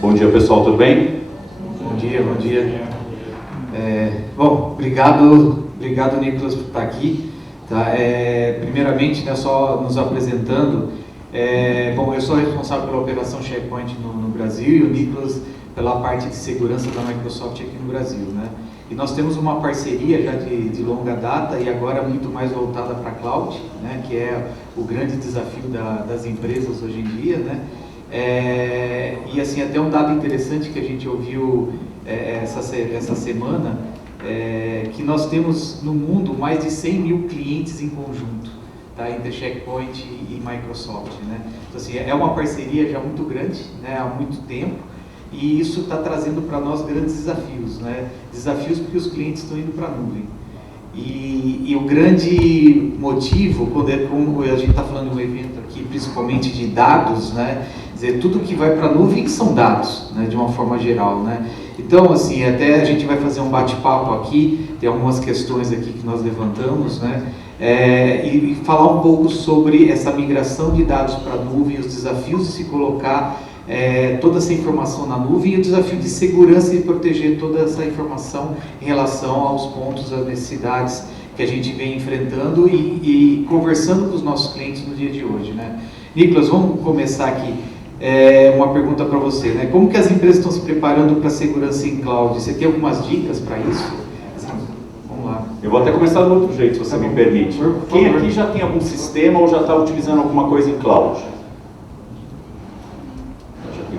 Bom dia, pessoal, tudo bem? Bom dia, bom dia. Bom, obrigado Nicolas por estar aqui. Tá? Primeiramente, né, só nos apresentando, bom, eu sou responsável pela operação SharePoint no Brasil e o Nicolas pela parte de segurança da Microsoft aqui no Brasil, né? E nós temos uma parceria já de longa data e agora muito mais voltada para a cloud, né, que é o grande desafio das empresas hoje em dia, né? E assim, até um dado interessante que a gente ouviu essa semana, que nós temos no mundo mais de 100 mil clientes em conjunto, tá, entre SharePoint e Microsoft, né? Então, assim, é uma parceria já muito grande, né, há muito tempo. E isso está trazendo para nós grandes desafios, né? Desafios porque os clientes estão indo para a nuvem. E o grande motivo, como a gente está falando de um evento aqui, principalmente de dados, né? Quer dizer, tudo que vai para a nuvem são dados, né? De uma forma geral, né? Então, assim, até a gente vai fazer um bate-papo aqui, tem algumas questões aqui que nós levantamos, né? E falar um pouco sobre essa migração de dados para a nuvem, os desafios de se colocar toda essa informação na nuvem e o desafio de segurança e proteger toda essa informação em relação aos pontos, às necessidades que a gente vem enfrentando e conversando com os nossos clientes no dia de hoje, né? Nicolas, vamos começar aqui. Uma pergunta para você, né? Como que as empresas estão se preparando para a segurança em cloud? Você tem algumas dicas para isso? Vamos lá. Eu vou até começar do outro jeito, se você me permite. Quem aqui já tem algum sistema ou já está utilizando alguma coisa em cloud?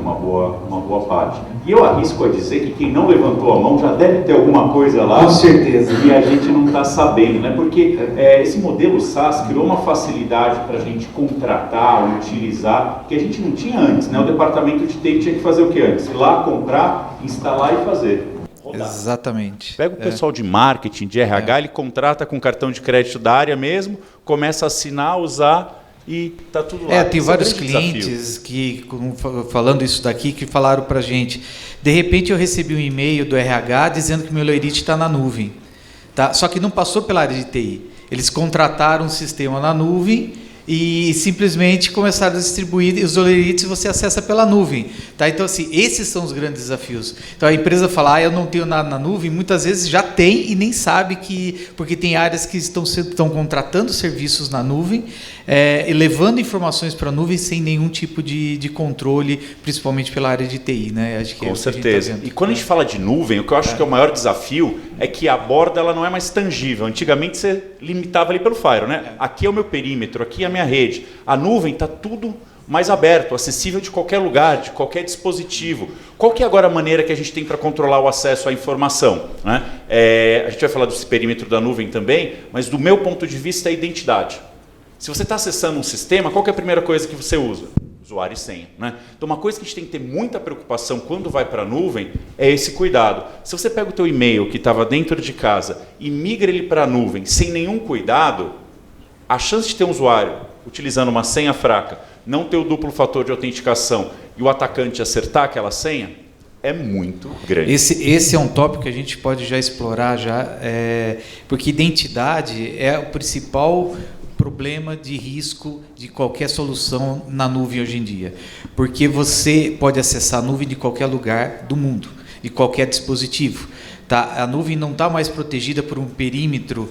Uma boa parte. E eu arrisco a dizer que quem não levantou a mão já deve ter alguma coisa lá. Com certeza. E a gente não está sabendo, né? Porque esse modelo SaaS criou uma facilidade para a gente contratar, utilizar, que a gente não tinha antes, né? O departamento de TI tinha que fazer o que antes? Ir lá, comprar, instalar e fazer. Rodar. Exatamente. Pega o pessoal de marketing, de RH, ele contrata com cartão de crédito da área mesmo, começa a assinar, usar... E tá tudo lá. Tem vários clientes que, falando isso daqui, que falaram para a gente, de repente eu recebi um e-mail do RH dizendo que meu Olerite está na nuvem, tá? Só que não passou pela área de TI. Eles contrataram um sistema na nuvem e simplesmente começaram a distribuir os Olerites e você acessa pela nuvem, tá? Então, assim, esses são os grandes desafios. Então, a empresa fala, eu não tenho nada na nuvem, muitas vezes já tem e nem sabe porque tem áreas que estão contratando serviços na nuvem e levando informações para a nuvem sem nenhum tipo de controle, principalmente pela área de TI, né? Acho que com certeza. E quando a gente fala de nuvem, o que eu acho que é o maior desafio é que a borda ela não é mais tangível. Antigamente você limitava ali pelo firewall, né? Aqui é o meu perímetro, aqui é a minha rede. A nuvem está tudo mais aberto, acessível de qualquer lugar, de qualquer dispositivo. Qual que é agora a maneira que a gente tem para controlar o acesso à informação, né? A gente vai falar desse perímetro da nuvem também, mas do meu ponto de vista é a identidade. Se você está acessando um sistema, qual que é a primeira coisa que você usa? Usuário e senha, né? Então, uma coisa que a gente tem que ter muita preocupação quando vai para a nuvem é esse cuidado. Se você pega o teu e-mail que estava dentro de casa e migra ele para a nuvem sem nenhum cuidado, a chance de ter um usuário utilizando uma senha fraca, não ter o duplo fator de autenticação e o atacante acertar aquela senha é muito grande. Esse é um tópico que a gente pode já explorar, porque identidade é o principal problema de risco de qualquer solução na nuvem hoje em dia. Porque você pode acessar a nuvem de qualquer lugar do mundo, de qualquer dispositivo. Tá? A nuvem não está mais protegida por um perímetro,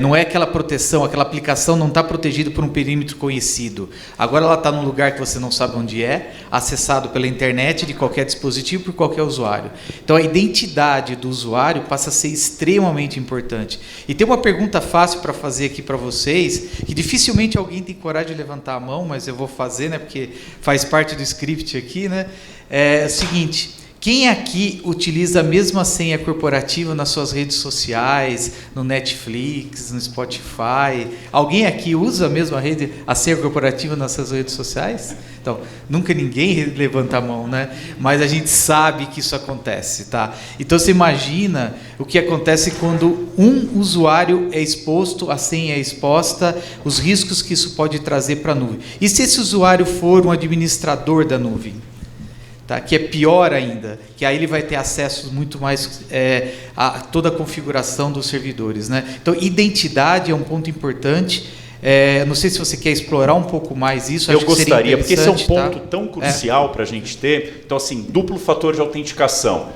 não é aquela proteção, aquela aplicação não está protegida por um perímetro conhecido. Agora ela está num lugar que você não sabe onde é, acessado pela internet de qualquer dispositivo por qualquer usuário. Então a identidade do usuário passa a ser extremamente importante. E tem uma pergunta fácil para fazer aqui para vocês, que dificilmente alguém tem coragem de levantar a mão, mas eu vou fazer, né, porque faz parte do script aqui, né? É o seguinte: quem aqui utiliza a mesma senha corporativa nas suas redes sociais, no Netflix, no Spotify? Alguém aqui usa a mesma a senha corporativa nas suas redes sociais? Então, nunca ninguém levanta a mão, né? Mas a gente sabe que isso acontece, tá? Então, você imagina o que acontece quando um usuário é exposto, a senha é exposta, os riscos que isso pode trazer para a nuvem. E se esse usuário for um administrador da nuvem? Tá? Que é pior ainda, que aí ele vai ter acesso muito mais a toda a configuração dos servidores, né? Então, identidade é um ponto importante. Não sei se você quer explorar um pouco mais isso. Eu gostaria, porque esse é um ponto tá? tão crucial para a gente ter. Então, assim, duplo fator de autenticação.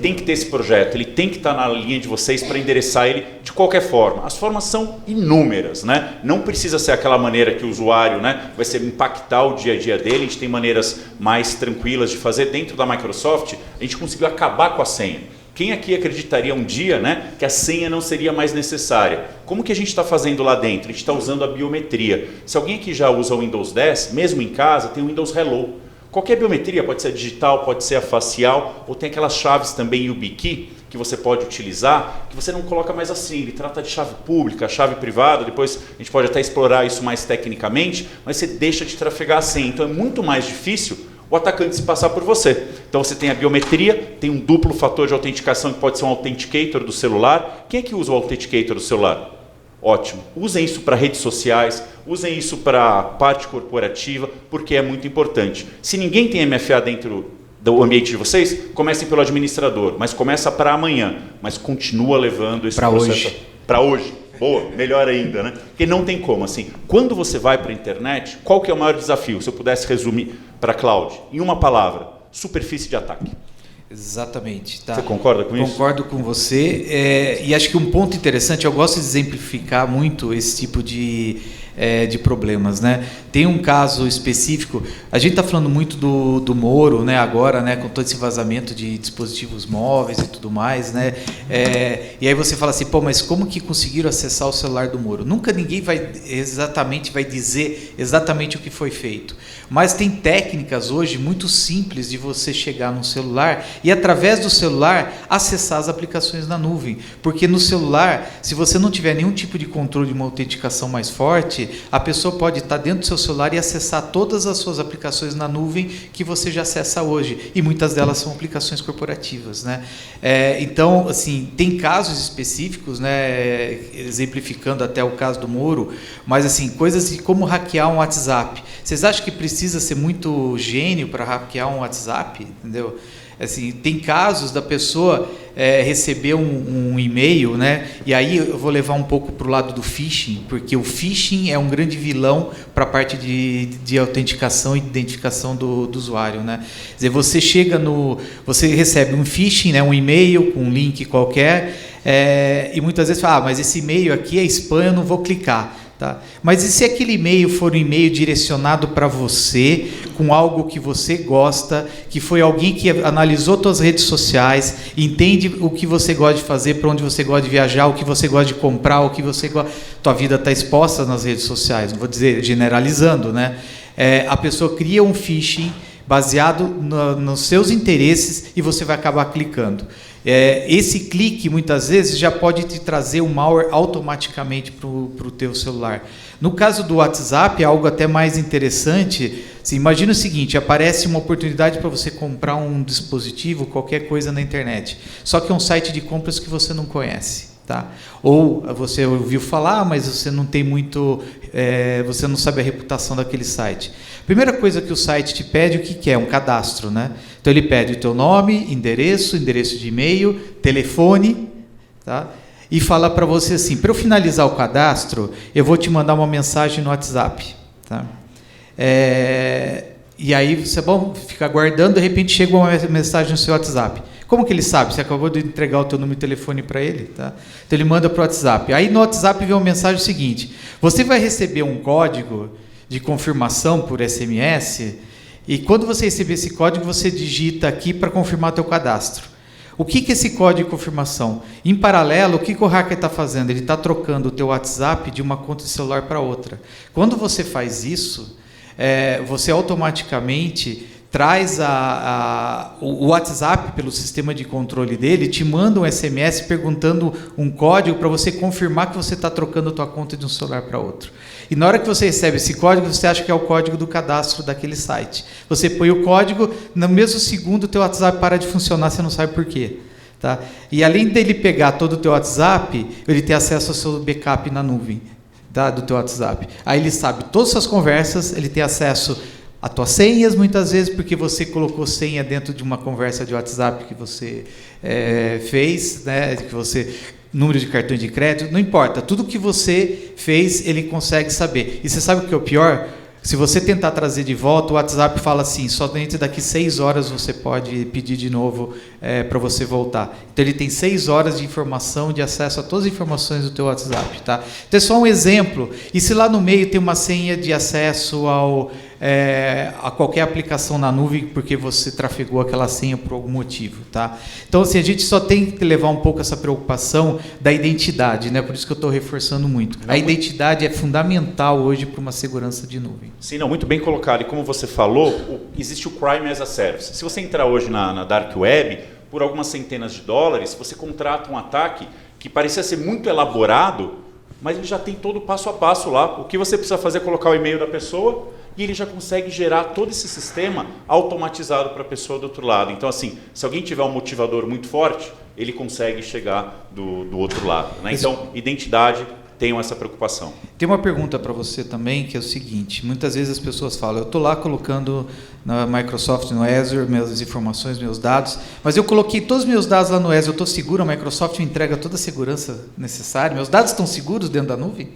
Tem que ter esse projeto, ele tem que estar na linha de vocês para endereçar ele de qualquer forma. As formas são inúmeras, né? Não precisa ser aquela maneira que o usuário, né, vai ser impactar o dia a dia dele. A gente tem maneiras mais tranquilas de fazer. Dentro da Microsoft, a gente conseguiu acabar com a senha. Quem aqui acreditaria um dia, né, que a senha não seria mais necessária? Como que a gente está fazendo lá dentro? A gente está usando a biometria. Se alguém aqui já usa o Windows 10, mesmo em casa, tem o Windows Hello. Qualquer biometria, pode ser a digital, pode ser a facial, ou tem aquelas chaves também YubiKey, que você pode utilizar, que você não coloca mais assim, ele trata de chave pública, chave privada, depois a gente pode até explorar isso mais tecnicamente, mas você deixa de trafegar a senha. Então é muito mais difícil o atacante se passar por você. Então você tem a biometria, tem um duplo fator de autenticação que pode ser um authenticator do celular. Quem é que usa o authenticator do celular? Ótimo. Usem isso para redes sociais, usem isso para parte corporativa, porque é muito importante. Se ninguém tem MFA dentro do ambiente de vocês, comecem pelo administrador, mas começa para amanhã, mas continua levando esse processo para hoje. Boa, melhor ainda, né? Porque não tem como, assim, quando você vai para a internet, qual que é o maior desafio? Se eu pudesse resumir para a cloud, em uma palavra, superfície de ataque. Exatamente. Tá. Você concorda com isso? Concordo com você. E acho que um ponto interessante, eu gosto de exemplificar muito esse tipo de problemas, né? Tem um caso específico, a gente está falando muito do Moro, né, agora, né, com todo esse vazamento de dispositivos móveis e tudo mais, né? E aí você fala assim, pô, mas como que conseguiram acessar o celular do Moro? Nunca ninguém vai dizer exatamente o que foi feito, mas tem técnicas hoje muito simples de você chegar no celular e através do celular acessar as aplicações na nuvem, porque no celular, se você não tiver nenhum tipo de controle de uma autenticação mais forte, a pessoa pode estar dentro do seu celular e acessar todas as suas aplicações na nuvem que você já acessa hoje, e muitas delas são aplicações corporativas, né? Então, assim, tem casos específicos, né, exemplificando até o caso do Moro, mas assim, coisas de como hackear um WhatsApp. Vocês acham que precisa ser muito gênio para hackear um WhatsApp? Entendeu? Assim, tem casos da pessoa receber um e-mail, né? E aí eu vou levar um pouco para o lado do phishing, porque o phishing é um grande vilão para a parte de autenticação e identificação do usuário, né? Quer dizer, você recebe um phishing, né? Um e-mail com um link qualquer, e muitas vezes fala, mas esse e-mail aqui é spam, eu não vou clicar. Tá? Mas e se aquele e-mail for um e-mail direcionado para você, com algo que você gosta, que foi alguém que analisou suas redes sociais, entende o que você gosta de fazer, para onde você gosta de viajar, o que você gosta de comprar, o que você gosta... Tua vida está exposta nas redes sociais, não vou dizer generalizando, né? A pessoa cria um phishing baseado nos seus interesses e você vai acabar clicando. Esse clique, muitas vezes, já pode te trazer um malware automaticamente para o teu celular. No caso do WhatsApp, é algo até mais interessante. Assim, imagina o seguinte, aparece uma oportunidade para você comprar um dispositivo, qualquer coisa na internet. Só que é um site de compras que você não conhece. Tá? Ou você ouviu falar, mas você não tem muito, você não sabe a reputação daquele site. Primeira coisa que o site te pede, o que é? Um cadastro, né? Então ele pede o teu nome, endereço de e-mail, telefone, tá? E fala para você assim, para eu finalizar o cadastro, eu vou te mandar uma mensagem no WhatsApp, tá? E aí você fica aguardando, de repente chega uma mensagem no seu WhatsApp. Como que ele sabe? Você acabou de entregar o teu número de telefone para ele, tá? Então ele manda para o WhatsApp. Aí no WhatsApp vem uma mensagem seguinte: você vai receber um código de confirmação por SMS, e quando você receber esse código, você digita aqui para confirmar teu cadastro. O que é esse código de confirmação? Em paralelo, o que o hacker está fazendo? Ele está trocando o teu WhatsApp de uma conta de celular para outra. Quando você faz isso, você automaticamente traz o WhatsApp, pelo sistema de controle dele, te manda um SMS perguntando um código para você confirmar que você está trocando a tua conta de um celular para outro. E na hora que você recebe esse código, você acha que é o código do cadastro daquele site. Você põe o código, no mesmo segundo o teu WhatsApp para de funcionar, você não sabe por quê. Tá? E além dele pegar todo o teu WhatsApp, ele tem acesso ao seu backup na nuvem, tá? Do teu WhatsApp. Aí ele sabe todas as suas conversas, ele tem acesso a tuas senhas, muitas vezes, porque você colocou senha dentro de uma conversa de WhatsApp que você fez, né, que você número de cartão de crédito, não importa. Tudo que você fez, ele consegue saber. E você sabe o que é o pior? Se você tentar trazer de volta, o WhatsApp fala assim, somente daqui 6 horas você pode pedir de novo para você voltar. Então ele tem 6 horas de informação, de acesso a todas as informações do teu WhatsApp. Tá? Então é só um exemplo. E se lá no meio tem uma senha de acesso a qualquer aplicação na nuvem, porque você trafegou aquela senha por algum motivo. Tá? Então assim, a gente só tem que levar um pouco essa preocupação da identidade, né? Por isso que eu estou reforçando muito. A identidade é fundamental hoje para uma segurança de nuvem. Sim, não, muito bem colocado. E como você falou, existe o Crime as a Service. Se você entrar hoje na Dark Web, por algumas centenas de dólares, você contrata um ataque que parecia ser muito elaborado, mas ele já tem todo o passo a passo lá. O que você precisa fazer é colocar o e-mail da pessoa e ele já consegue gerar todo esse sistema automatizado para a pessoa do outro lado. Então, assim, se alguém tiver um motivador muito forte, ele consegue chegar do outro lado. Né? Então, identidade, tenham essa preocupação. Tem uma pergunta para você também, que é o seguinte, muitas vezes as pessoas falam, eu estou lá colocando na Microsoft, no Azure, minhas informações, meus dados, mas eu coloquei todos os meus dados lá no Azure, eu estou seguro, a Microsoft me entrega toda a segurança necessária, meus dados estão seguros dentro da nuvem?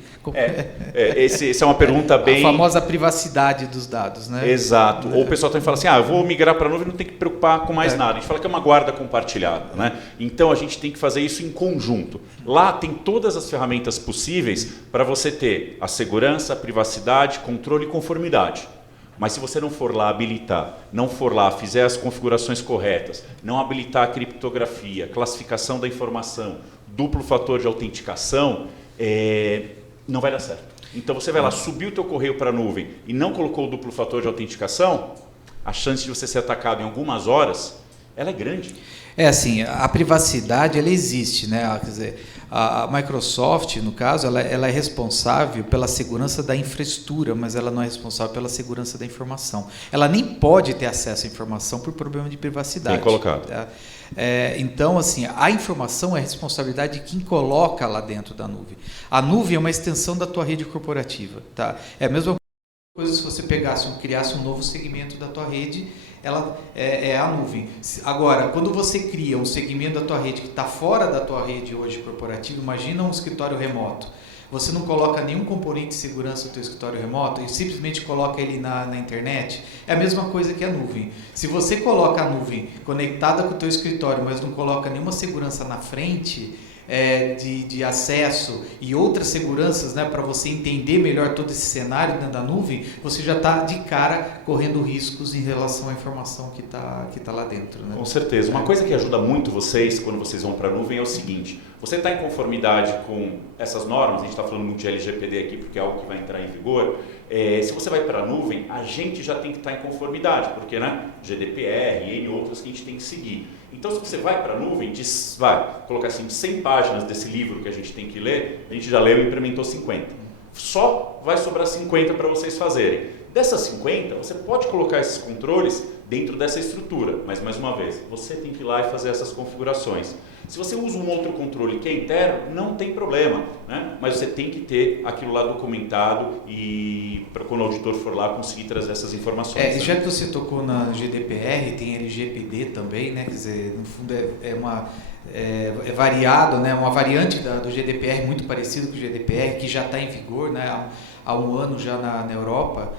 Essa é uma pergunta bem... A famosa privacidade dos dados, né? Exato. Ou o pessoal também fala assim, eu vou migrar para a nuvem, não tem que preocupar com mais nada. A gente fala que é uma guarda compartilhada, né? Então a gente tem que fazer isso em conjunto. Lá tem todas as ferramentas possíveis para você ter a segurança, a privacidade, controle e conformidade. Mas se você não for lá habilitar, não for lá, fizer as configurações corretas, não habilitar a criptografia, classificação da informação, duplo fator de autenticação, não vai dar certo. Então você vai lá, subir o teu correio para a nuvem e não colocou o duplo fator de autenticação, a chance de você ser atacado em algumas horas, ela é grande. É assim, a privacidade ela existe, né? Quer dizer, a Microsoft, no caso, ela é responsável pela segurança da infraestrutura, mas ela não é responsável pela segurança da informação. Ela nem pode ter acesso à informação por problema de privacidade. Bem colocado. Tá? Então, assim, a informação é responsabilidade de quem coloca lá dentro da nuvem. A nuvem é uma extensão da tua rede corporativa. Tá? É a mesma coisa se você criasse um novo segmento da tua rede, ela é a nuvem. Agora, quando você cria um segmento da tua rede que está fora da tua rede hoje corporativa, imagina um escritório remoto. Você não coloca nenhum componente de segurança no teu escritório remoto e simplesmente coloca ele na internet, é a mesma coisa que a nuvem. Se você coloca a nuvem conectada com o teu escritório, mas não coloca nenhuma segurança na frente, de acesso e outras seguranças, né, para você entender melhor todo esse cenário dentro da nuvem, você já está de cara correndo riscos em relação à informação que tá lá dentro. Né? Com certeza. Uma coisa que ajuda muito vocês quando vocês vão para a nuvem é o seguinte, você está em conformidade com essas normas, a gente está falando muito de LGPD aqui porque é algo que vai entrar em vigor, se você vai para a nuvem, a gente já tem que estar em conformidade, porque né, GDPR e N outras que a gente tem que seguir. Então, se você vai para a nuvem, vai colocar assim, de 100 páginas desse livro que a gente tem que ler, a gente já leu e implementou 50. Só vai sobrar 50 para vocês fazerem. Dessas 50, você pode colocar esses controles dentro dessa estrutura, mas, mais uma vez, você tem que ir lá e fazer essas configurações. Se você usa um outro controle que é interno, não tem problema, né? Mas você tem que ter aquilo lá documentado e, quando o auditor for lá, conseguir trazer essas informações. Né? Já que você tocou na GDPR, tem LGPD também, né? Quer dizer, no fundo é variado, né? Uma variante do GDPR muito parecido com o GDPR, que já está em vigor, né? Há um ano já na Europa.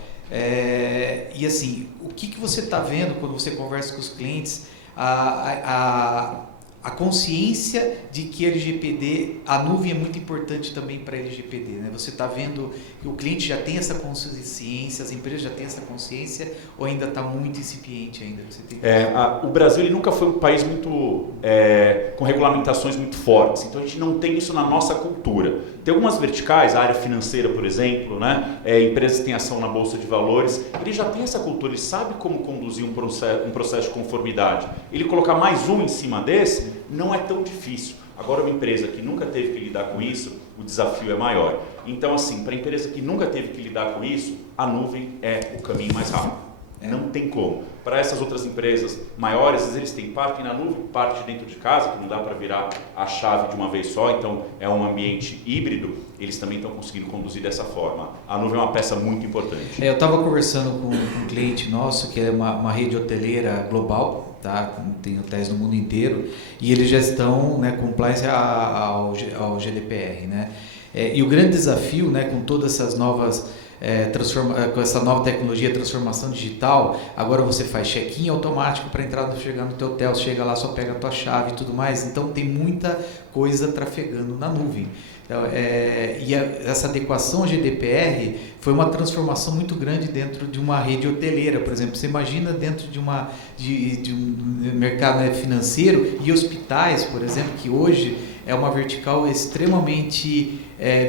E assim, o que você está vendo quando você conversa com os clientes? A consciência de que LGPD, a nuvem é muito importante também para LGPD, né? Você está vendo que o cliente já tem essa consciência, as empresas já têm essa consciência, ou ainda está muito incipiente ainda? Você tem o Brasil ele nunca foi um país muito com regulamentações muito fortes, então a gente não tem isso na nossa cultura. Tem algumas verticais, a área financeira, por exemplo, né? Empresas que têm ação na Bolsa de Valores, ele já tem essa cultura, ele sabe como conduzir um processo de conformidade. Ele colocar mais um em cima desse não é tão difícil. Agora, uma empresa que nunca teve que lidar com isso, o desafio é maior. Então, assim, para a empresa que nunca teve que lidar com isso, a nuvem é o caminho mais rápido. Não tem como. Para essas outras empresas maiores, às vezes eles têm parte na nuvem, parte dentro de casa, que não dá para virar a chave de uma vez só, então é um ambiente híbrido, eles também estão conseguindo conduzir dessa forma. A nuvem é uma peça muito importante. Eu estava conversando com um cliente nosso, que é uma rede hoteleira global, tá? Tem hotéis no mundo inteiro, e eles já estão, né, compliance ao GDPR, né? E o grande desafio, né, com todas essas novas com essa nova tecnologia, transformação digital, agora você faz check-in automático para chegar no teu hotel, você chega lá, só pega a tua chave e tudo mais, então tem muita coisa trafegando na nuvem. Então, essa adequação ao GDPR foi uma transformação muito grande dentro de uma rede hoteleira, por exemplo. Você imagina dentro de um mercado, né, financeiro e hospitais, por exemplo, que hoje é uma vertical extremamente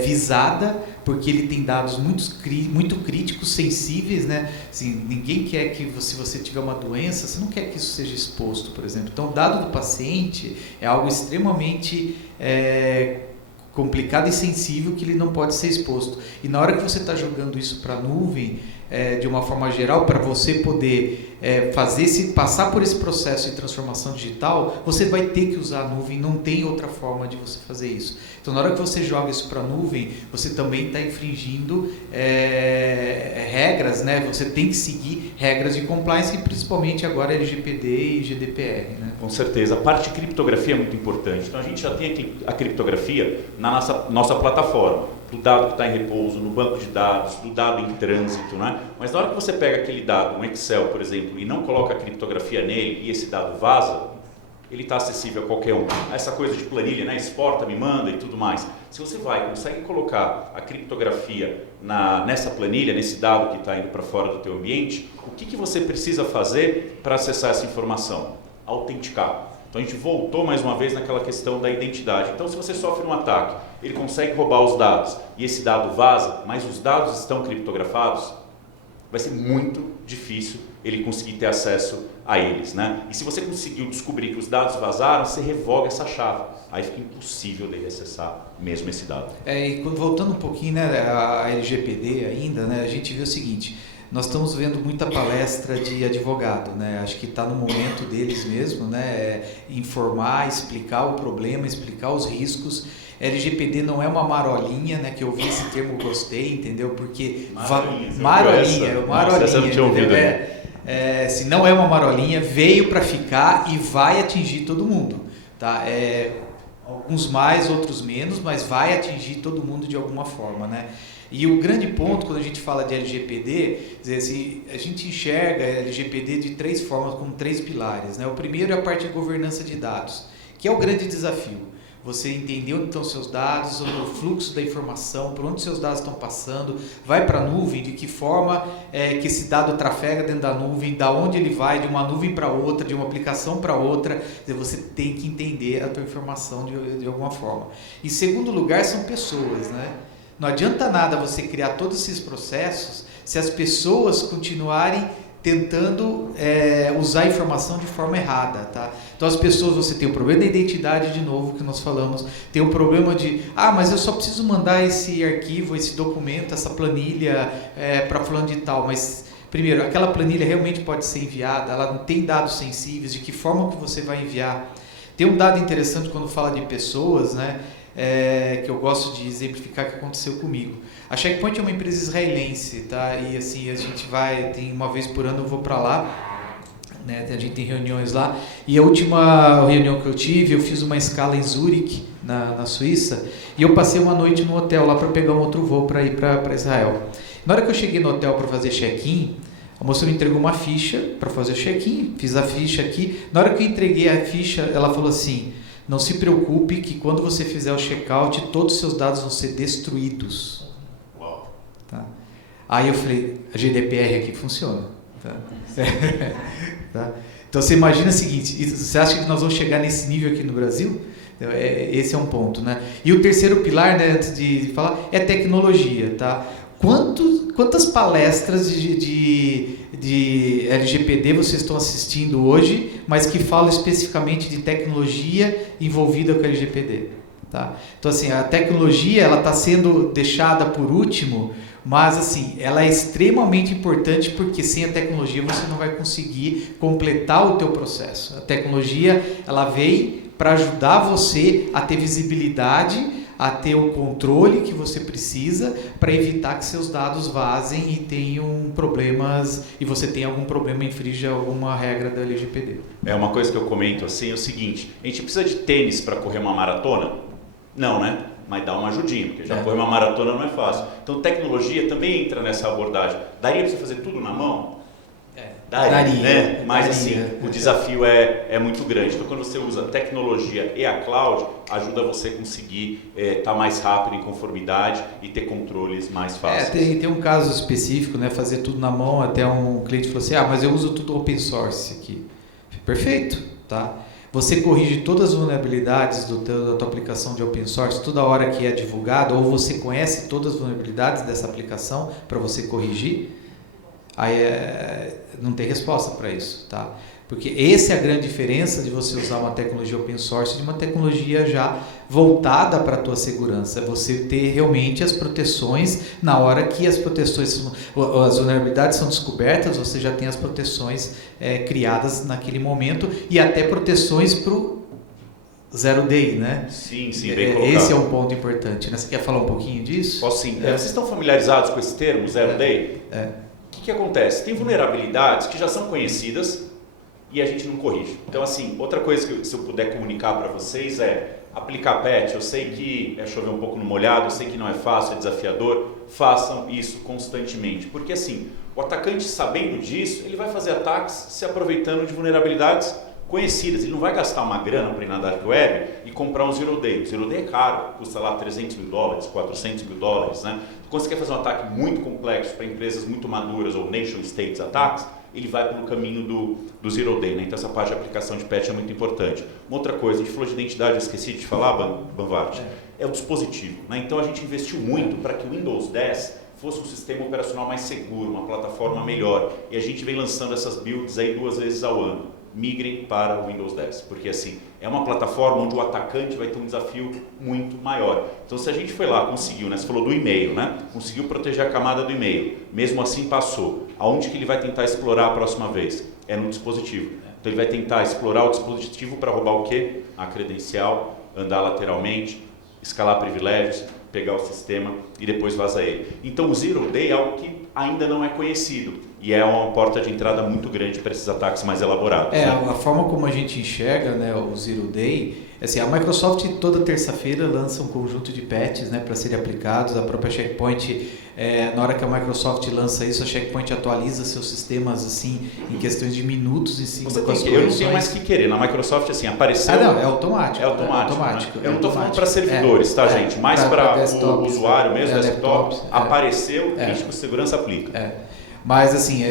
visada, porque ele tem dados muito críticos, sensíveis, né? Assim, ninguém quer que se você tiver uma doença, você não quer que isso seja exposto, por exemplo. Então, o dado do paciente é algo extremamente complicado e sensível, que ele não pode ser exposto. E na hora que você está jogando isso para a nuvem, de uma forma geral, para você poder passar por esse processo de transformação digital, você vai ter que usar a nuvem, não tem outra forma de você fazer isso. Então, na hora que você joga isso para a nuvem, você também está infringindo regras, né? Você tem que seguir regras de compliance, e principalmente agora LGPD e GDPR, né? Com certeza. A parte de criptografia é muito importante. Então, a gente já tem a criptografia na nossa plataforma, do dado que está em repouso, no banco de dados, do dado em trânsito, né? Mas na hora que você pega aquele dado, um Excel, por exemplo, e não coloca a criptografia nele e esse dado vaza, ele está acessível a qualquer um. Essa coisa de planilha, né? Exporta, me manda e tudo mais. Se você consegue colocar a criptografia nessa planilha, nesse dado que está indo para fora do teu ambiente, o que você precisa fazer para acessar essa informação? Autenticar. Então a gente voltou mais uma vez naquela questão da identidade. Então, se você sofre um ataque, ele consegue roubar os dados e esse dado vaza, mas os dados estão criptografados, vai ser muito difícil ele conseguir ter acesso a eles, né? E se você conseguiu descobrir que os dados vazaram, você revoga essa chave. Aí fica impossível dele acessar mesmo esse dado. E voltando um pouquinho, né, a LGPD ainda, né, a gente vê o seguinte: nós estamos vendo muita palestra de advogado, né? Acho que está no momento deles mesmo, né? Informar, explicar o problema, explicar os riscos. LGPD não é uma marolinha, né? Que eu ouvi esse termo, gostei, entendeu? Porque marolinha, essa eu não tinha ouvido. Se não é uma marolinha, veio para ficar e vai atingir todo mundo, tá? Alguns mais, outros menos, mas vai atingir todo mundo de alguma forma, né? E o grande ponto, quando a gente fala de LGPD, assim, a gente enxerga a LGPD de três formas, com três pilares, né? O primeiro é a parte de governança de dados, que é o grande desafio. Você entender onde estão seus dados, o fluxo da informação, por onde seus dados estão passando, vai para a nuvem, de que forma que esse dado trafega dentro da nuvem, da onde ele vai, de uma nuvem para outra, de uma aplicação para outra. Você tem que entender a tua informação de alguma forma. Em segundo lugar, são pessoas, né? Não adianta nada você criar todos esses processos se as pessoas continuarem tentando usar a informação de forma errada, tá? Então as pessoas, você tem o problema da identidade, de novo, que nós falamos, tem o problema de, mas eu só preciso mandar esse arquivo, esse documento, essa planilha para fulano de tal, mas primeiro, aquela planilha realmente pode ser enviada, ela não tem dados sensíveis, de que forma que você vai enviar. Tem um dado interessante quando fala de pessoas, né? Que eu gosto de exemplificar que aconteceu comigo. A Checkpoint é uma empresa israelense, tá? E assim, a gente tem uma vez por ano eu vou para lá, né? A gente tem reuniões lá. E a última reunião que eu tive, eu fiz uma escala em Zurique, na Suíça, e eu passei uma noite no hotel lá para pegar um outro voo para ir para Israel. Na hora que eu cheguei no hotel para fazer check-in, a moça me entregou uma ficha para fazer o check-in, fiz a ficha aqui. Na hora que eu entreguei a ficha, ela falou assim: não se preocupe que quando você fizer o check-out, todos os seus dados vão ser destruídos. Uau. Tá? Aí eu falei, a GDPR aqui funciona. Tá? Tá? Então você imagina o seguinte, você acha que nós vamos chegar nesse nível aqui no Brasil? Esse é um ponto, né? E o terceiro pilar, né, antes de falar, é tecnologia, tá? Quantas palestras de LGPD vocês estão assistindo hoje, mas que falam especificamente de tecnologia envolvida com a LGPD? Tá? Então, assim, a tecnologia está sendo deixada por último, Mas assim, ela é extremamente importante porque sem a tecnologia você não vai conseguir completar o teu processo. A tecnologia, ela veio para ajudar você a ter visibilidade, a ter o controle que você precisa para evitar que seus dados vazem e tenham problemas, e você tenha algum problema, infrinja alguma regra da LGPD. É uma coisa que eu comento assim, é o seguinte, a gente precisa de tênis para correr uma maratona? Não, né? Mas dá uma ajudinha, porque já correr uma maratona não é fácil. Então tecnologia também entra nessa abordagem. Daria para você fazer tudo na mão? Daria, né? Mas assim, o desafio é muito grande. Então quando você usa tecnologia e a cloud, ajuda você a conseguir estar mais rápido em conformidade e ter controles mais fáceis. Tem um caso específico, né? Fazer tudo na mão, até um cliente falou assim, mas eu uso tudo open source aqui. Perfeito, tá? Você corrige todas as vulnerabilidades da tua aplicação de open source toda hora que é divulgado, ou você conhece todas as vulnerabilidades dessa aplicação para você corrigir, aí não tem resposta para isso, tá? Porque essa é a grande diferença de você usar uma tecnologia open source de uma tecnologia já voltada para a tua segurança. Você ter realmente as proteções na hora que as vulnerabilidades são descobertas, você já tem as proteções criadas naquele momento e até proteções para o Zero Day, né? Sim, bem colocado. Esse é um ponto importante, né? Você quer falar um pouquinho disso? Posso sim. Vocês estão familiarizados com esse termo, Zero Day? O que acontece? Tem vulnerabilidades que já são conhecidas e a gente não corrige. Então, assim, outra coisa que se eu puder comunicar para vocês é aplicar patch. Eu sei que é chover um pouco no molhado, eu sei que não é fácil, é desafiador. Façam isso constantemente. Porque, assim, o atacante sabendo disso, ele vai fazer ataques se aproveitando de vulnerabilidades conhecidas. Ele não vai gastar uma grana para ir na Dark Web e comprar um Zero Day. O Zero Day é caro, custa lá $300 mil, $400 mil, né? Quando você quer fazer um ataque muito complexo para empresas muito maduras ou nation states ataques, ele vai pelo caminho do Zero Day, né? Então essa parte de aplicação de patch é muito importante. Uma outra coisa, a gente falou de identidade, eu esqueci de te falar, Banvart, é o dispositivo, né? Então a gente investiu muito para que o Windows 10 fosse um sistema operacional mais seguro, uma plataforma melhor, e a gente vem lançando essas builds aí 2 vezes ao ano. Migrem para o Windows 10, porque assim, é uma plataforma onde o atacante vai ter um desafio muito maior. Então se a gente foi lá, conseguiu, né? Você falou do e-mail, né? Conseguiu proteger a camada do e-mail, mesmo assim passou. Aonde que ele vai tentar explorar a próxima vez? É no dispositivo. Então ele vai tentar explorar o dispositivo para roubar o quê? A credencial, andar lateralmente, escalar privilégios, pegar o sistema e depois vazar ele. Então o Zero Day é algo que ainda não é conhecido e é uma porta de entrada muito grande para esses ataques mais elaborados. Né? A forma como a gente enxerga, né, o Zero Day, assim, a Microsoft toda terça-feira lança um conjunto de patches, né, para serem aplicados. A própria Checkpoint, na hora que a Microsoft lança isso, a Checkpoint atualiza seus sistemas assim, em questões de minutos em cima das correções. Eu não tenho mais que querer. Na Microsoft, assim, apareceu... não, é automático. É automático. Né? Eu não estou falando para servidores, gente? Mais para o usuário mesmo, desktop, apareceu, risco de segurança aplica. Mas assim,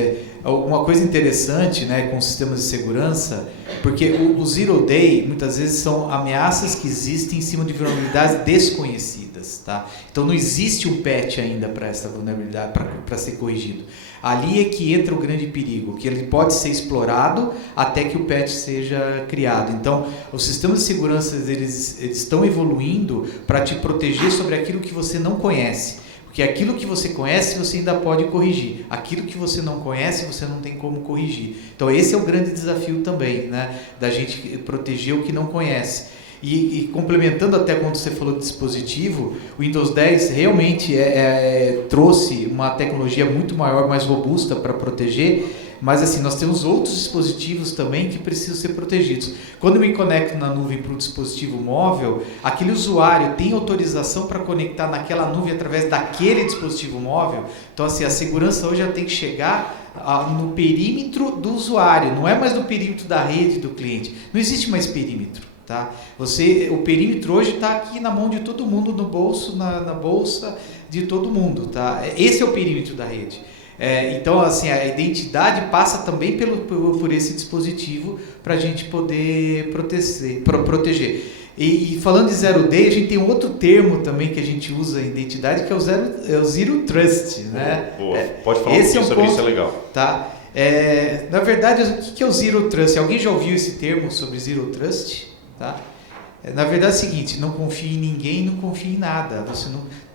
uma coisa interessante, né, com sistemas de segurança, porque o Zero Day muitas vezes são ameaças que existem em cima de vulnerabilidades desconhecidas, tá? Então não existe um patch ainda para essa vulnerabilidade para ser corrigido. Ali é que entra o grande perigo, que ele pode ser explorado até que o patch seja criado. Então, os sistemas de segurança eles estão evoluindo para te proteger sobre aquilo que você não conhece. Porque aquilo que você conhece, você ainda pode corrigir. Aquilo que você não conhece, você não tem como corrigir. Então, esse é o grande desafio também, né? Da gente proteger o que não conhece. E complementando até quando você falou de dispositivo, o Windows 10 realmente trouxe uma tecnologia muito maior, mais robusta para proteger, mas assim, nós temos outros dispositivos também que precisam ser protegidos. Quando eu me conecto na nuvem para um dispositivo móvel, aquele usuário tem autorização para conectar naquela nuvem através daquele dispositivo móvel. Então assim, a segurança hoje já tem que chegar no perímetro do usuário, não é mais no perímetro da rede do cliente. Não existe mais perímetro. Tá? O perímetro hoje está aqui na mão de todo mundo, no bolso, na bolsa de todo mundo. Tá? Esse é o perímetro da rede. Então, assim, a identidade passa também por esse dispositivo para a gente poder proteger. E falando de Zero Day, a gente tem um outro termo também que a gente usa em identidade, que é o Zero Trust. Né? Boa. Pode falar um pouquinho sobre isso, é legal. Tá? Na verdade, o que é o Zero Trust? Alguém já ouviu esse termo sobre Zero Trust? Tá? Na verdade é o seguinte, não confie em ninguém, não confie em nada.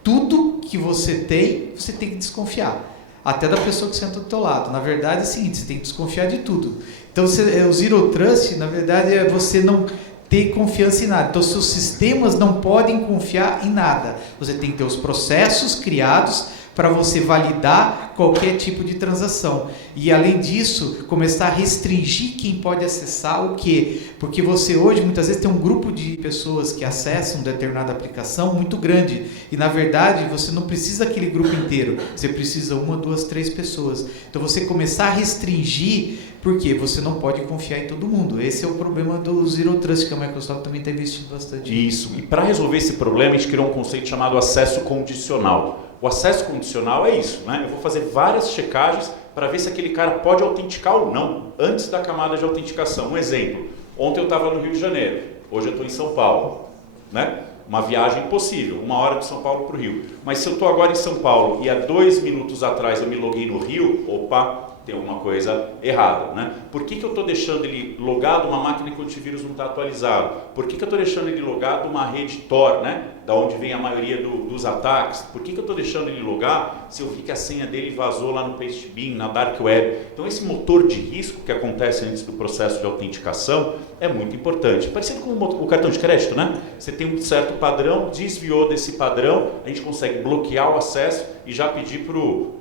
Tudo que você tem que desconfiar. Até da pessoa que senta do teu lado. Na verdade é o seguinte, você tem que desconfiar de tudo. Então, o Zero Trust, na verdade, é você não ter confiança em nada. Então, seus sistemas não podem confiar em nada. Você tem que ter os processos criados para você validar qualquer tipo de transação. E, além disso, começar a restringir quem pode acessar o quê? Porque você hoje, muitas vezes, tem um grupo de pessoas que acessam determinada aplicação muito grande. E, na verdade, você não precisa daquele grupo inteiro. Você precisa 1, 2, 3 pessoas. Então, você começar a restringir, porque você não pode confiar em todo mundo. Esse é o problema do Zero Trust, que a Microsoft também está investindo bastante. Isso. E para resolver esse problema, a gente criou um conceito chamado acesso condicional. O acesso condicional é isso, né? Eu vou fazer várias checagens para ver se aquele cara pode autenticar ou não, antes da camada de autenticação. Um exemplo, ontem eu estava no Rio de Janeiro, hoje eu estou em São Paulo, né? Uma viagem possível, 1 hora de São Paulo para o Rio. Mas se eu estou agora em São Paulo e há 2 minutos atrás eu me loguei no Rio, opa, tem alguma coisa errada, né? Por que eu estou deixando ele logado uma máquina que o antivírus não está atualizado? Por que eu estou deixando ele logado uma rede Tor, né? Da onde vem a maioria dos ataques? Por que eu estou deixando ele logar se eu vi que a senha dele vazou lá no Pastebin, na Dark Web? Então esse motor de risco que acontece antes do processo de autenticação é muito importante. Parecido com o cartão de crédito, né? Você tem um certo padrão, desviou desse padrão, a gente consegue bloquear o acesso e já pedir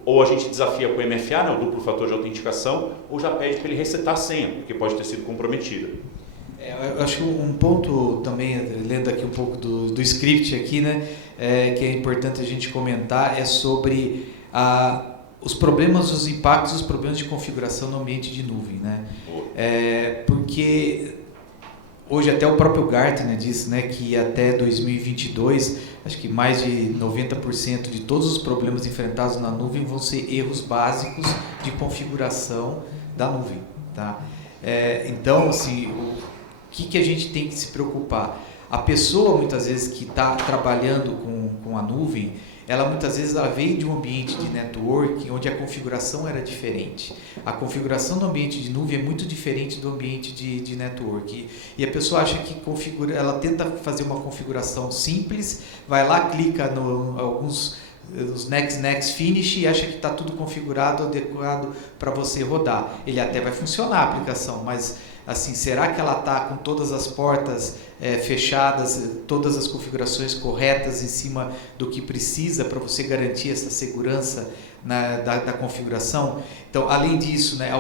ou a gente desafia com o MFA, né, o duplo fator de autenticação, ou já pede para ele resetar a senha, porque pode ter sido comprometida. Eu acho que um ponto também, lendo aqui um pouco do script aqui, né, que é importante a gente comentar, é sobre os problemas, os impactos, os problemas de configuração no ambiente de nuvem, né? Porque hoje até o próprio Gartner disse, né, que até 2022, acho que mais de 90% de todos os problemas enfrentados na nuvem vão ser erros básicos de configuração da nuvem, tá? Então, assim, o que a gente tem que se preocupar? A pessoa, muitas vezes, que está trabalhando com a nuvem, ela muitas vezes veio de um ambiente de network onde a configuração era diferente. A configuração do ambiente de nuvem é muito diferente do ambiente de network. E a pessoa acha que ela tenta fazer uma configuração simples, vai lá, clica os next, finish e acha que está tudo configurado, adequado para você rodar. Ele até vai funcionar a aplicação, mas assim, será que ela está com todas as portas fechadas, todas as configurações corretas em cima do que precisa para você garantir essa segurança da configuração? Então, além disso, né, a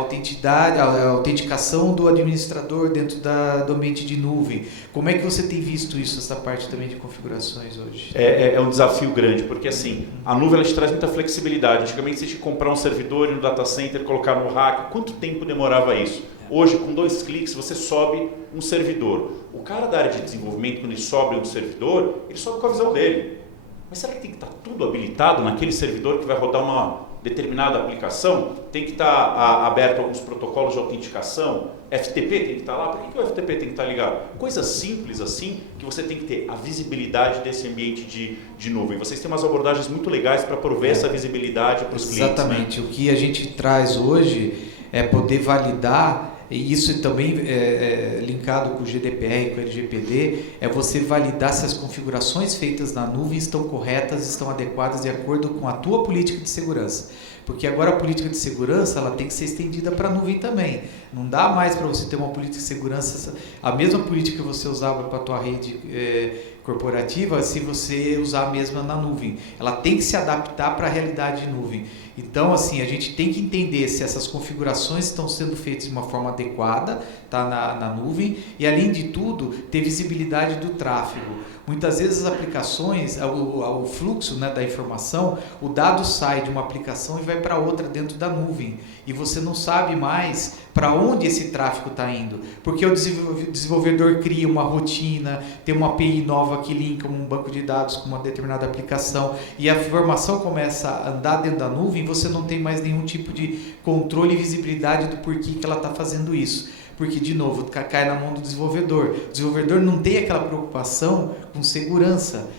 autenticação do administrador dentro do ambiente de nuvem. Como é que você tem visto isso, essa parte também de configurações hoje? É um desafio grande, porque assim, a nuvem ela te traz muita flexibilidade. Antigamente você tinha que comprar um servidor e no data center, colocar no rack. Quanto tempo demorava isso? Hoje, com 2 cliques, você sobe um servidor. O cara da área de desenvolvimento, quando ele sobe um servidor, ele sobe com a visão dele. Mas será que tem que estar tudo habilitado naquele servidor que vai rodar uma determinada aplicação? Tem que estar aberto alguns protocolos de autenticação? FTP tem que estar lá? Por que o FTP tem que estar ligado? Coisas simples assim, que você tem que ter a visibilidade desse ambiente de nuvem. Vocês têm umas abordagens muito legais para prover essa visibilidade para os clientes. Exatamente. Né? O que a gente traz hoje é poder validar. E isso também linkado com o GDPR e com o LGPD, é você validar se as configurações feitas na nuvem estão corretas, estão adequadas de acordo com a tua política de segurança. Porque agora a política de segurança ela tem que ser estendida para a nuvem também. Não dá mais para você ter uma política de segurança, a mesma política que você usava para a tua rede corporativa, se você usar a mesma na nuvem. Ela tem que se adaptar para a realidade de nuvem. Então, assim, a gente tem que entender se essas configurações estão sendo feitas de uma forma adequada, tá, na nuvem, e além de tudo, ter visibilidade do tráfego. Muitas vezes as aplicações, o fluxo, né, da informação, o dado sai de uma aplicação e vai para outra dentro da nuvem. E você não sabe mais para onde esse tráfego está indo. Porque o desenvolvedor cria uma rotina, tem uma API nova que linka um banco de dados com uma determinada aplicação e a informação começa a andar dentro da nuvem, você não tem mais nenhum tipo de controle e visibilidade do porquê que ela está fazendo isso. Porque, de novo, cai na mão do desenvolvedor. O desenvolvedor não tem aquela preocupação com segurança.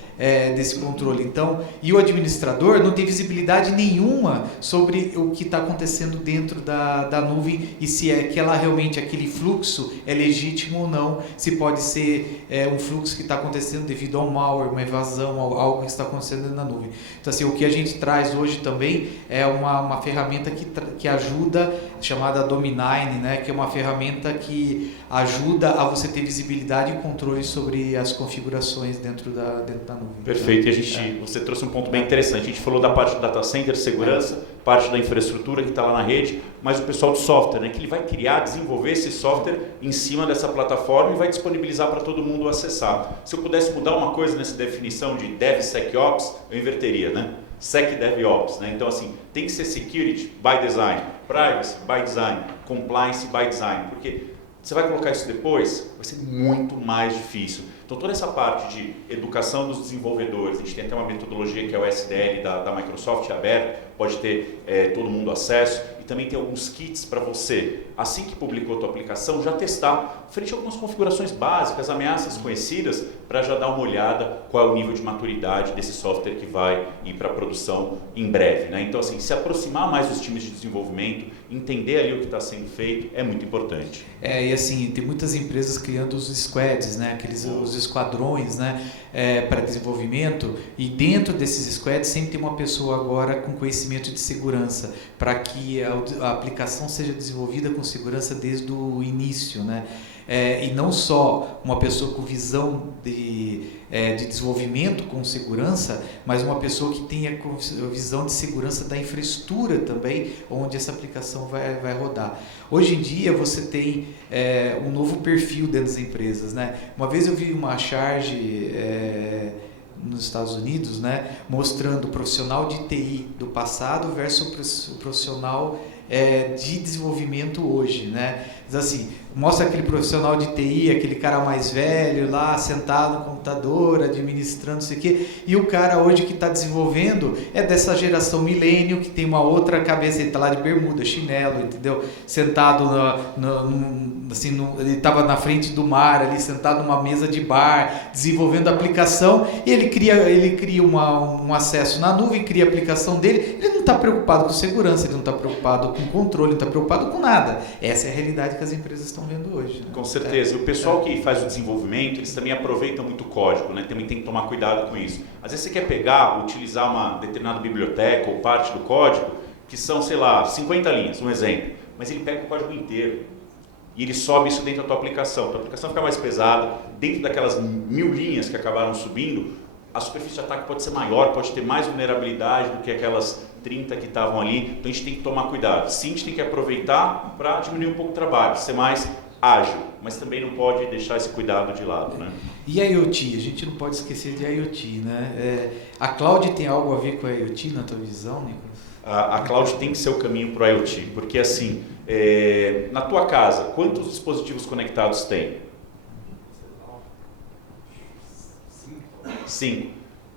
desse controle. Então, e o administrador não tem visibilidade nenhuma sobre o que está acontecendo dentro da nuvem e se é que ela realmente, aquele fluxo é legítimo ou não, se pode ser um fluxo que está acontecendo devido a um malware, uma evasão, algo que está acontecendo na nuvem. Então, assim, o que a gente traz hoje também é uma ferramenta que ajuda, chamada Dominine, né, que é uma ferramenta que ajuda a você ter visibilidade e controle sobre as configurações dentro da nuvem. Perfeito. E você trouxe um ponto bem interessante. A gente falou da parte do data center, segurança, parte da infraestrutura que está lá na rede, mas o pessoal do software, né, que ele vai desenvolver esse software em cima dessa plataforma e vai disponibilizar para todo mundo acessar. Se eu pudesse mudar uma coisa nessa definição de DevSecOps, eu inverteria, né? SecDevOps, né? Então, assim, tem que ser Security by Design, Privacy by Design, Compliance by Design, porque você vai colocar isso depois, vai ser muito mais difícil. Então, toda essa parte de educação dos desenvolvedores, a gente tem até uma metodologia que é o SDL da Microsoft aberto, pode ter todo mundo acesso, e também tem alguns kits para você, assim que publicou a tua aplicação, já testar, frente a algumas configurações básicas, ameaças conhecidas, para já dar uma olhada qual é o nível de maturidade desse software que vai ir para a produção em breve, né? Então, assim, se aproximar mais dos times de desenvolvimento, entender ali o que está sendo feito, é muito importante. E assim, tem muitas empresas criando os squads, né? Os esquadrões, né? Para desenvolvimento, e dentro desses squads sempre tem uma pessoa agora com conhecimento de segurança, para que a aplicação seja desenvolvida com segurança desde o início, né? E não só uma pessoa com visão de desenvolvimento com segurança, mas uma pessoa que tenha visão de segurança da infraestrutura também, onde essa aplicação vai rodar. Hoje em dia você tem um novo perfil dentro das empresas, né? Uma vez eu vi uma charge nos Estados Unidos, né, mostrando o profissional de TI do passado versus o profissional de desenvolvimento hoje, né? Assim, mostra aquele profissional de TI, aquele cara mais velho lá, sentado no computador, administrando isso aqui, e o cara hoje que está desenvolvendo é dessa geração milênio, que tem uma outra cabeça, ele está lá de bermuda, chinelo, entendeu? Sentado, ele estava na frente do mar, ali, sentado numa mesa de bar, desenvolvendo a aplicação, e ele cria um acesso na nuvem, cria a aplicação dele, ele não está preocupado com segurança, ele não está preocupado com controle, não está preocupado com nada. Essa é a realidade que as empresas estão vendo hoje, né? Com certeza. E o pessoal que faz o desenvolvimento, eles também aproveitam muito o código, né? Também tem que tomar cuidado com isso. Às vezes você quer utilizar uma determinada biblioteca ou parte do código, que são, sei lá, 50 linhas, um exemplo, mas ele pega o código inteiro e ele sobe isso dentro da tua aplicação. A tua aplicação fica mais pesada, dentro daquelas 1000 linhas que acabaram subindo, a superfície de ataque pode ser maior, pode ter mais vulnerabilidade do que aquelas 30 que estavam ali, então a gente tem que tomar cuidado. Sim, a gente tem que aproveitar para diminuir um pouco o trabalho, ser mais ágil, mas também não pode deixar esse cuidado de lado, né? E a IoT? A gente não pode esquecer de IoT, né? A cloud tem algo a ver com a IoT na tua visão, Nicolas? A cloud tem que ser o caminho para o IoT, porque assim, na tua casa, quantos dispositivos conectados tem? 5.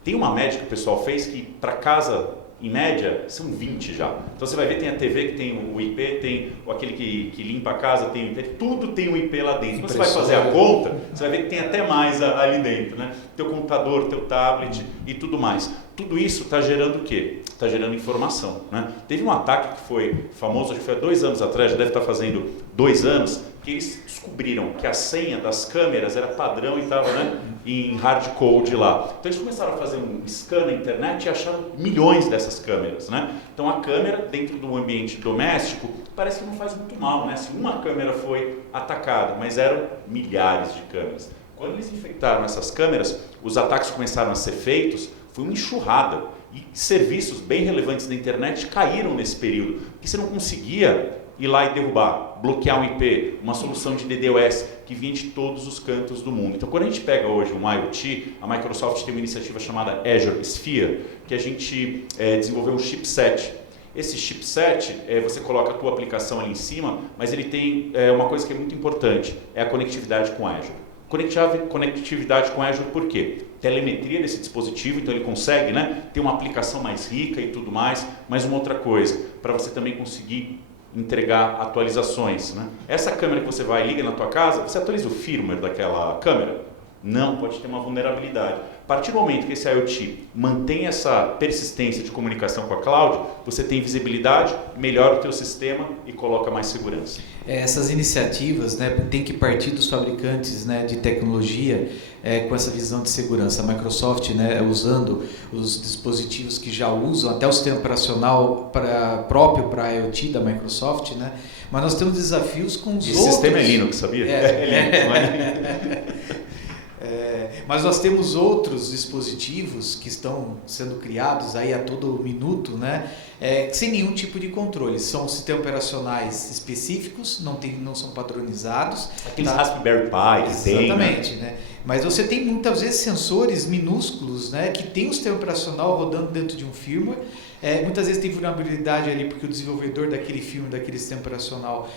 Tem uma média que o pessoal fez que para casa, em média, são 20 já. Então você vai ver, tem a TV que tem o IP, tem aquele que limpa a casa, tem o IP, tudo tem um IP lá dentro. Quando você vai fazer a conta, você vai ver que tem até mais ali dentro, né? Teu computador, teu tablet e tudo mais. Tudo isso está gerando o quê? Está gerando informação, né? Teve um ataque que foi famoso, acho que foi há 2 anos atrás, já deve estar fazendo 2 anos, que eles descobriram que a senha das câmeras era padrão e estava, né, em hard code lá. Então eles começaram a fazer um scan na internet e acharam milhões dessas câmeras, né? Então a câmera dentro do ambiente doméstico parece que não faz muito mal, né? Se uma câmera foi atacada, mas eram milhares de câmeras. Quando eles infectaram essas câmeras, os ataques começaram a ser feitos, foi uma enxurrada. E serviços bem relevantes da internet caíram nesse período, porque você não conseguia ir lá e derrubar, bloquear um IP, uma solução de DDoS que vinha de todos os cantos do mundo. Então, quando a gente pega hoje um IoT, a Microsoft tem uma iniciativa chamada Azure Sphere, que a gente desenvolveu um chipset. Esse chipset, você coloca a tua aplicação ali em cima, mas ele tem uma coisa que é muito importante, é a conectividade com Azure. Conectividade com Azure por quê? Telemetria desse dispositivo, então ele consegue, né, ter uma aplicação mais rica e tudo mais, mas uma outra coisa, para você também conseguir entregar atualizações, né? Essa câmera que você vai e liga na tua casa, você atualiza o firmware daquela câmera? Não, pode ter uma vulnerabilidade. A partir do momento que esse IoT mantém essa persistência de comunicação com a cloud, você tem visibilidade, melhora o teu sistema e coloca mais segurança. Essas iniciativas, né, tem que partir dos fabricantes, né, de tecnologia com essa visão de segurança. A Microsoft, né, usando os dispositivos que já usam, até o sistema operacional próprio para a IoT da Microsoft, né, mas nós temos desafios com os outros. O sistema é Linux, sabia? Mas nós temos outros dispositivos que estão sendo criados aí a todo minuto, né? Sem nenhum tipo de controle. São sistemas operacionais específicos, não são padronizados. Aqueles Raspberry Pi. Exatamente, né? Mas você tem muitas vezes sensores minúsculos, né, que tem um sistema operacional rodando dentro de um firmware. Muitas vezes tem vulnerabilidade ali porque o desenvolvedor daquele firmware, daquele sistema operacional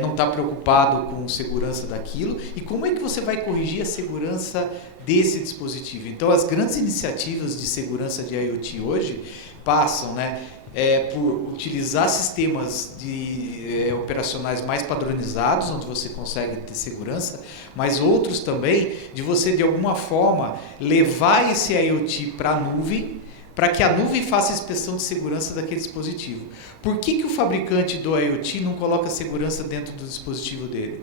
não está preocupado com segurança daquilo. E como é que você vai corrigir a segurança desse dispositivo? Então, as grandes iniciativas de segurança de IoT hoje passam, né, por utilizar sistemas operacionais mais padronizados, onde você consegue ter segurança, mas outros também de você, de alguma forma, levar esse IoT para a nuvem, para que a nuvem faça a inspeção de segurança daquele dispositivo. Por que o fabricante do IoT não coloca segurança dentro do dispositivo dele?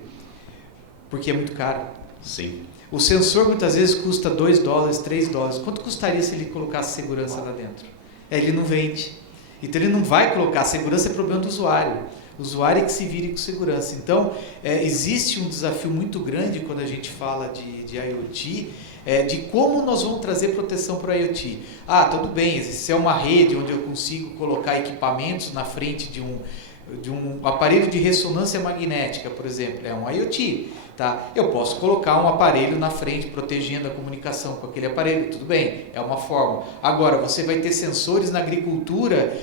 Porque é muito caro. Sim. O sensor muitas vezes custa $2, $3. Quanto custaria se ele colocasse segurança lá dentro? Ele não vende. Então ele não vai colocar. Segurança é problema do usuário. O usuário é que se vire com segurança. Então, existe um desafio muito grande quando a gente fala de IoT, de como nós vamos trazer proteção para o IoT. Tudo bem, se é uma rede onde eu consigo colocar equipamentos na frente de um aparelho de ressonância magnética, por exemplo, é um IoT. Tá? Eu posso colocar um aparelho na frente protegendo a comunicação com aquele aparelho, tudo bem, é uma forma. Agora, você vai ter sensores na agricultura,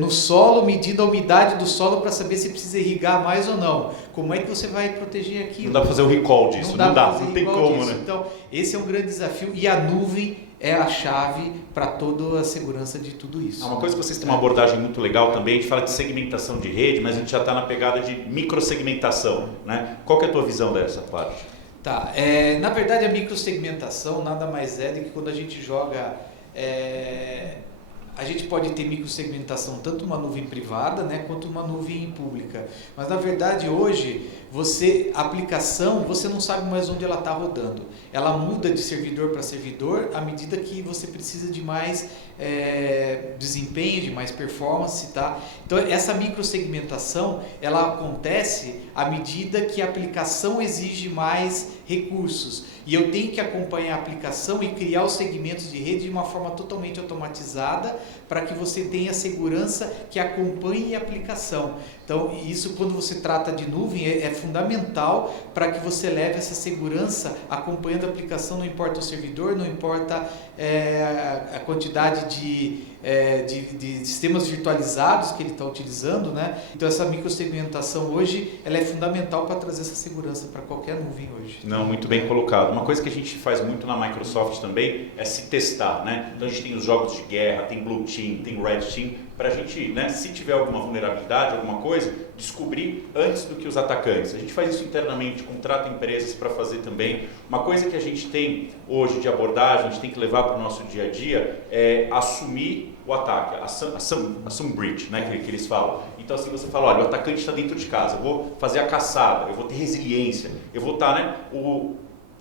no solo, medindo a umidade do solo para saber se precisa irrigar mais ou não. Como é que você vai proteger aquilo? Não dá para fazer o recall disso, não tem como, disso. Né? Então, esse é um grande desafio e a nuvem é a chave para toda a segurança de tudo isso. Uma coisa que vocês têm uma abordagem muito legal também, a gente fala de segmentação de rede, mas a gente já está na pegada de microsegmentação, né? Qual que é a tua visão dessa parte? Tá, na verdade a microsegmentação nada mais é do que quando a gente joga... A gente pode ter microsegmentação tanto uma nuvem privada, né, quanto uma nuvem pública. Mas na verdade hoje, a aplicação, você não sabe mais onde ela está rodando. Ela muda de servidor para servidor à medida que você precisa de mais desempenho, de mais performance. Tá? Então essa microsegmentação, ela acontece à medida que a aplicação exige mais recursos. E eu tenho que acompanhar a aplicação e criar os segmentos de rede de uma forma totalmente automatizada para que você tenha segurança que acompanhe a aplicação. Então, isso quando você trata de nuvem é fundamental para que você leve essa segurança acompanhando a aplicação, não importa o servidor, não importa a quantidade de sistemas virtualizados que ele está utilizando, né? Então essa microsegmentação hoje ela é fundamental para trazer essa segurança para qualquer nuvem hoje. Não, muito bem colocado. Uma coisa que a gente faz muito na Microsoft também é se testar, né? Então a gente tem os jogos de guerra, tem Blue Team, tem Red Team, para a gente, né, se tiver alguma vulnerabilidade, alguma coisa, descobrir antes do que os atacantes. A gente faz isso internamente, contrata empresas para fazer também. Uma coisa que a gente tem hoje de abordagem, a gente tem que levar para o nosso dia a dia, é assumir o ataque, assume breach, né, que eles falam. Então assim, você fala, olha, o atacante está dentro de casa, eu vou fazer a caçada, eu vou ter resiliência, eu vou estar, né,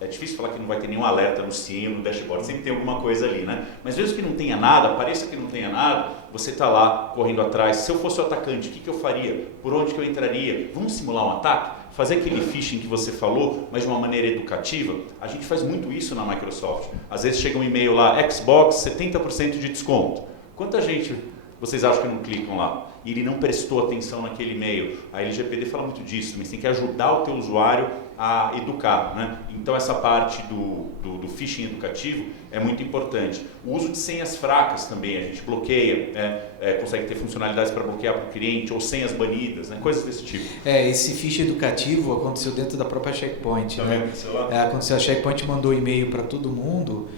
é difícil falar que não vai ter nenhum alerta no CIEM, no dashboard, sempre tem alguma coisa ali, né? Mas mesmo que não tenha nada, pareça que não tenha nada, você está lá correndo atrás. Se eu fosse o atacante, o que eu faria? Por onde que eu entraria? Vamos simular um ataque? Fazer aquele phishing que você falou, mas de uma maneira educativa? A gente faz muito isso na Microsoft. Às vezes chega um e-mail lá, Xbox, 70% de desconto. Quanta gente vocês acham que não clicam lá? E ele não prestou atenção naquele e-mail. A LGPD fala muito disso, mas tem que ajudar o teu usuário a educar, né? Então essa parte do phishing educativo é muito importante. O uso de senhas fracas também, a gente bloqueia, consegue ter funcionalidades para bloquear para o cliente, ou senhas banidas, né? Coisas desse tipo. Esse phishing educativo aconteceu dentro da própria Checkpoint. Também né? aconteceu lá? Aconteceu, a Checkpoint mandou e-mail para todo mundo,